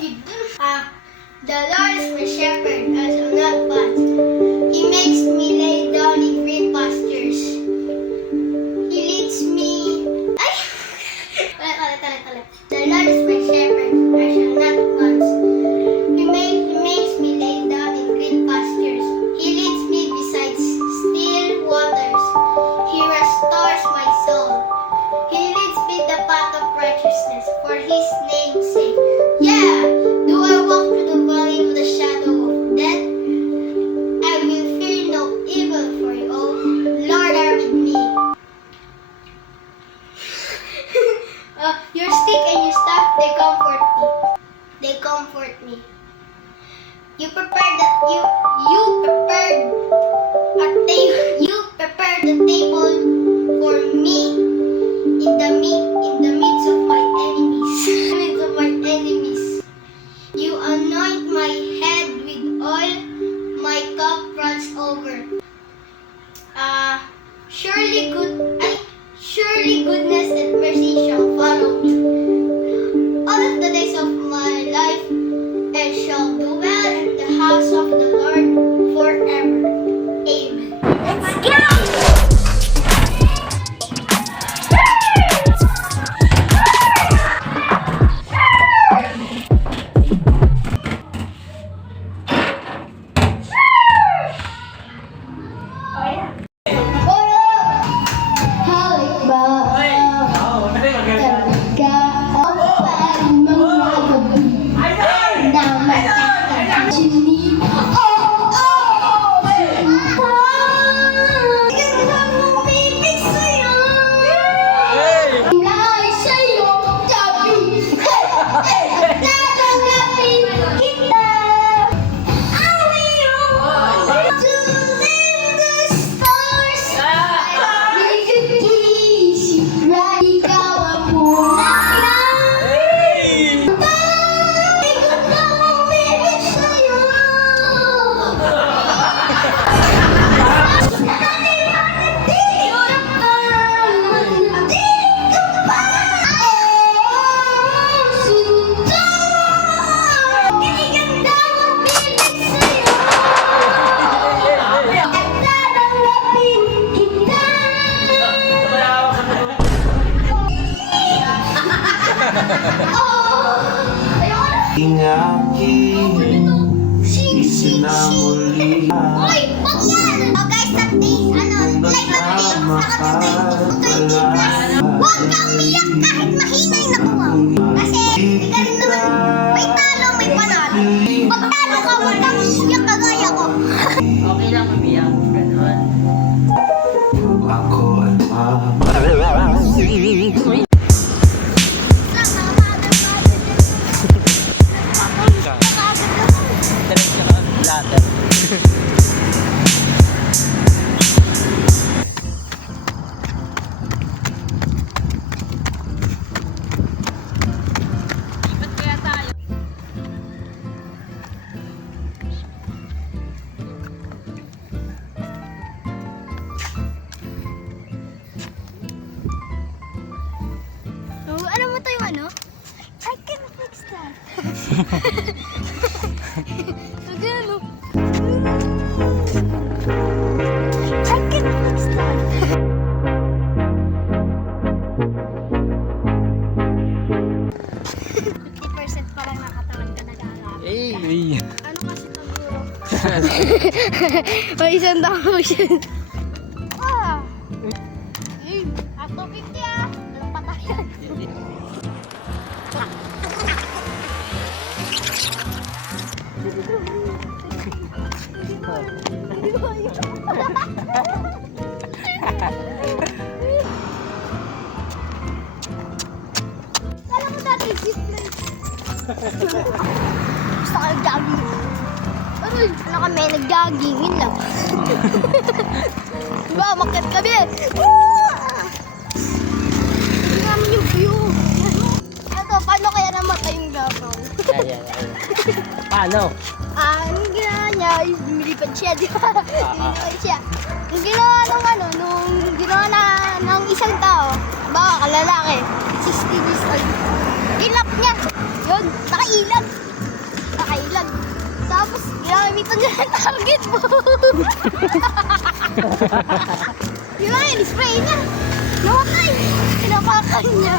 The Lord is my shepherd, I shall not want. He makes me lay down in green pastures. He leads me. Ay! Ulit. The Lord is my shepherd, I shall not want. He makes me lay down in green pastures. He leads me beside still waters. He restores my soul. He leads me the path of righteousness for His name's sake. Yeah! Do I walk through the valley of the shadow of death? I will fear no evil, for you, oh Lord, are with me. Your stick and your staff, they comfort me. They comfort me. You prepared the table for me in the midst of my enemies. You anoint my head with oil, my cup runs over. Surely goodness and mercy shall follow me all of the days of my life, and shall dwell in the house of the Lord forever. Amen. Let's go! Isinamuli. Uy! Wag yan! Oh guys, like huwag kang umiyak kahit mahinay na kumaw. Kasi, hindi ka rin naman, may talo, may panalo. Pag talo ka, huwag kang umiyak kagaya ko. Okay lang umiyak, ganun. Ako ay Alam mo to yung ano? I can fix that. Ano? I can fix that. Pa lang nakatawan ka nag-aarap. Hey! Ano kasi ito bro? May isang tao siya. At 250 Walang patayan. Kala mo dati zipline. Gusto ka nag-jogging. Ano kami, nag-jogging. Yun lang. Diba, umakyat kami. Hindi namin yung view. Ito, paano kaya namatay yung gabaw? Paano? Ang ginawa niya, lumilipad siya, di ba? Lumilipad siya. Yung ginawa nung ginawa ng isang tao, baka kalalaki, 60 years old. Ilak niya. Yun, nakailag. Nakailag. Tapos, ginamitan niya ng target mo. Yun nga, in-spray niya. Namatay. Pinapakan niya.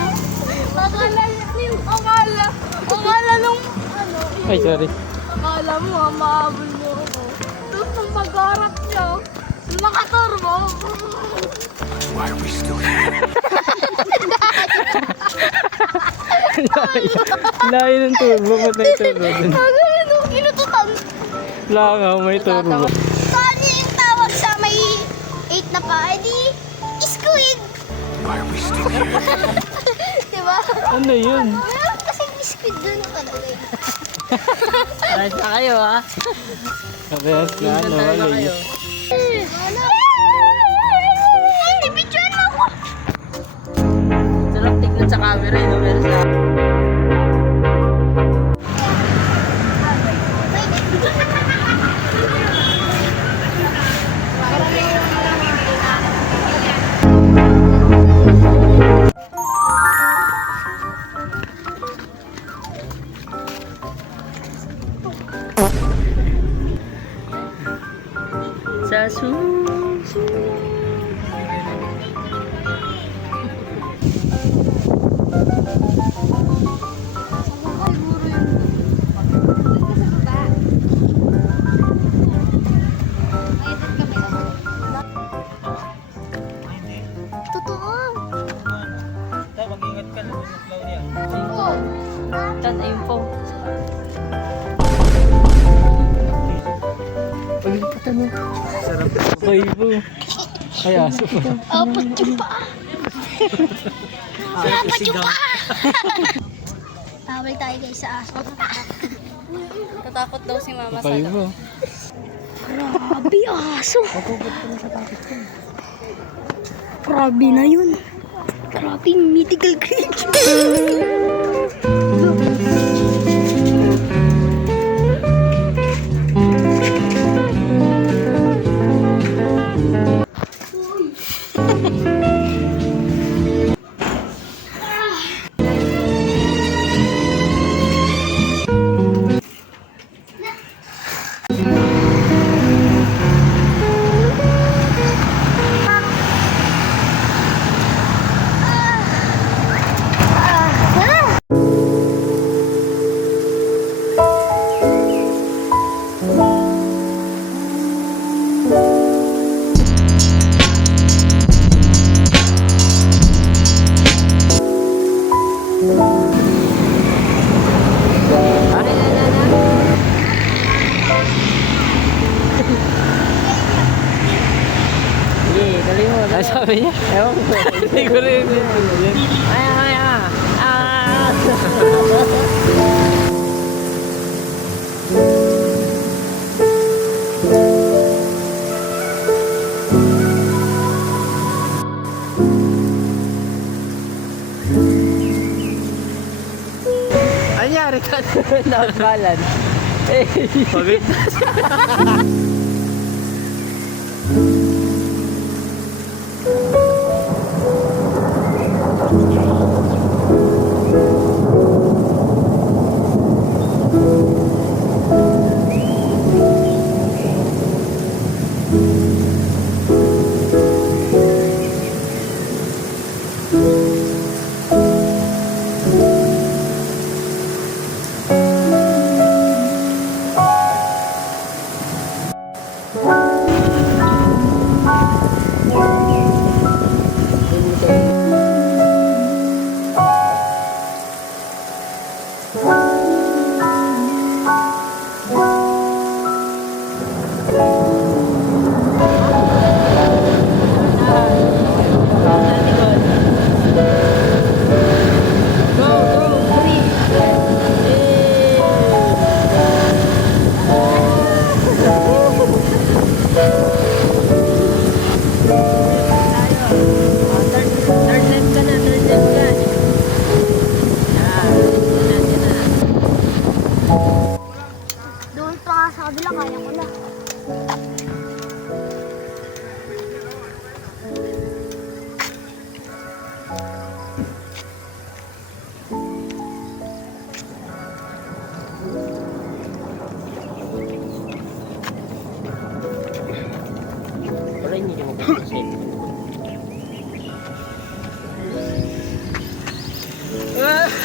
Akala nung, ano, Ay, sorry. akala mo, mahabol mo ako. Tapos nung pag-harap niya, makaturbo. Layo ng turbo. Ba't may turbo dun? Agad nung kinututan. Langaw, may turbo. Paano yung tawag sa may 8 na pa? Eh di, squid. Diba? Ano yun? Meron kasing squid dun talaga yun. Ayos na kayo ha. Parehas na ano, Tayo na wala kayo. yun. Ay, bidyoan mo ako. Sarap tignan sa camera yun. Pero sa... Sa Totoo. Mag-ingat ka na. Tan info. Pagkakatan mo. Sarap. Paibo. Ay, aso pa. Apat yung paa. Apat yung paa. Tawag tayo guys sa aso. Tatakot daw si mama sa Paibo. Grabe aso. Grabe na yun. Grabe, mythical creature. Sige, dali mo. Ay, sabi niya? Ewan ko. Hindi ko rin. Kaya, kaya. Ah! Anyari ka? Nakabalance. Eh, Pagod na siya.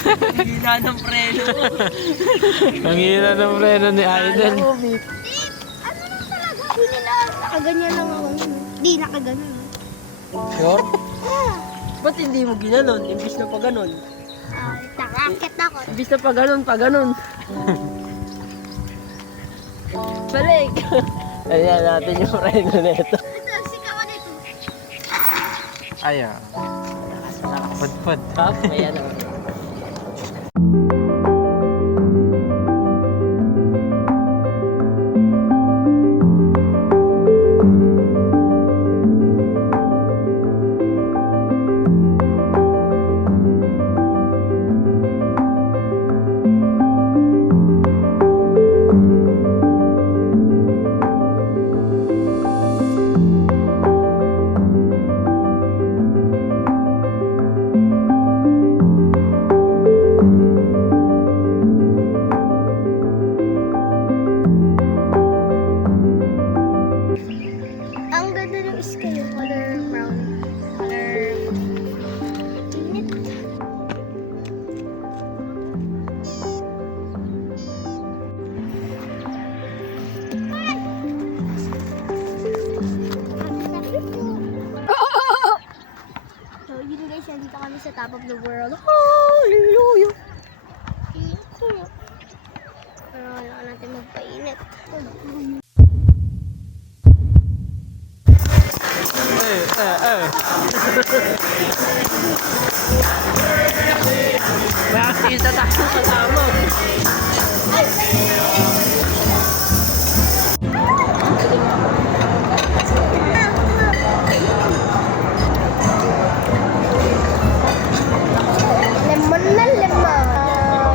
Hina ng preno. Ang hina ng preno ni Idol. Ano lang talaga? Hindi na nakaganyan lang ako. Hindi nakaganyan. Sure? Ba't hindi mo ginanon? Imbis na pa ganon. Nakakit ako. Imbis na pa ganon, pa ganon. Balik. Ayan natin yung preno nito. Sikaw na ito. Ayaw. Pud-pud. Ayan o. Ang ganda ng sky, color brown. Color init. So, yun guys, dito kami sa top of the world. Hallelujah! Pero wala natin magpainit. Bakit sa taas ng kasama? Lemon na lemon.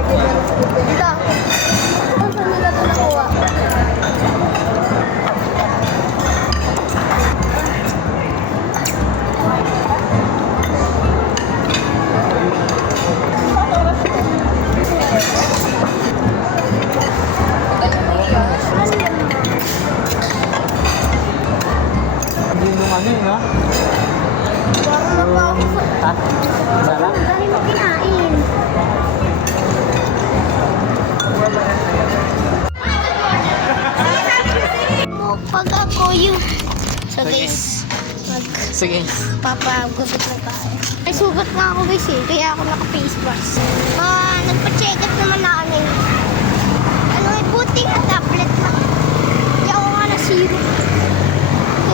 Dito. Saan nila ito nakuha? Hindi nung ano yun, no? Parang napapasok. Ha? Sarap? Ang dami mo kinain. Pag ako yung... So guys, Sige. magpapagupit na tayo. May sugat nga ako guys eh, kaya ako naka-face mask. Nagpa-check up naman na kami. Ano eh, buti na tablet na. Hindi ako nga na zero.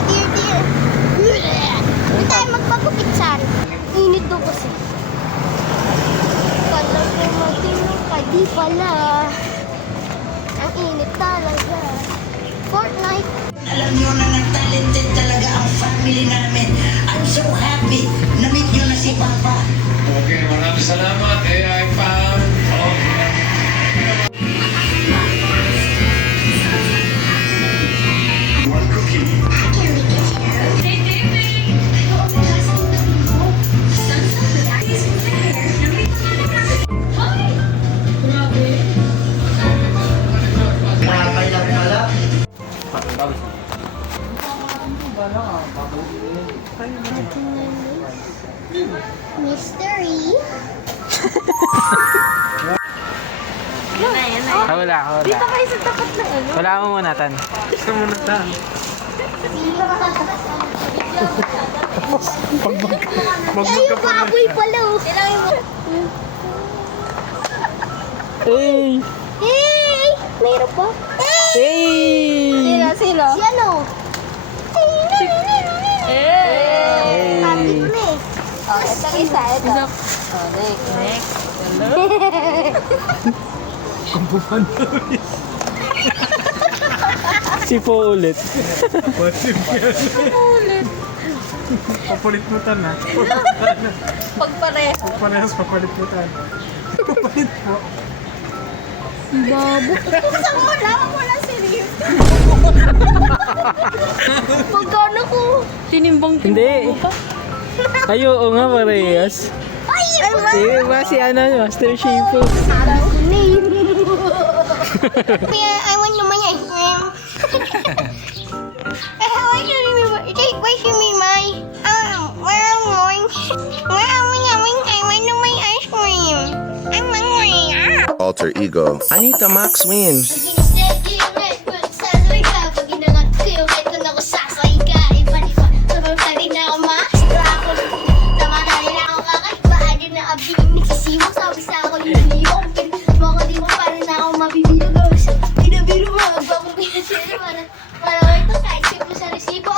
Dear. Hindi tayo magpagupit saan. Init daw kasi. Kala ko matinong ka, di pala. Ang init talaga. Fortnite. Alam nyo na nag-talented talaga ang family namin. I'm so happy na meet nyo na si Papa. Okay, maraming salamat. AI Pam. Okay. One cookie. Mystery. Wala. Dito kayo sa tapat ng ano. Wala mo muna, Tan. Gusto mo na, Tan. Ay, yung baboy pala. Kailangan mo. Hey! Hey! Mayroon pa? Hey! Sino? Si ano? Hey! Sabi ko na eh. Oh, ito isa. Next. Si Po ulit. Papalit mo tan ha. Pagpare. Parehas papalit mo tan. Papalit po. Babo. Isang wala seryoso. Magkano ko? Tinimbang Hindi. Ay, oo nga, parehas. Ay, Eh, ba si ano, Master Shifu? sabi ko na yun. I want naman ice cream. I can't remember. Why should me my where am I going? Where am I going? I want to my ice cream. I'm alter ego. Anita Max wins. Ginisnet ko yung red book, sasaway ka. Pag ginangat ko yung red book, ako sasaway ka. Iba di ba, sabay pa rin ako maastra ako. Tama na nila ako kakaibahan yun na abing nagsisiwang. Sabi sa ako yung liwang. Baka di mo parang na ako mabibilo. Pinabilo mo, agba kong pinasira. Para ito kahit siya po sa resibo.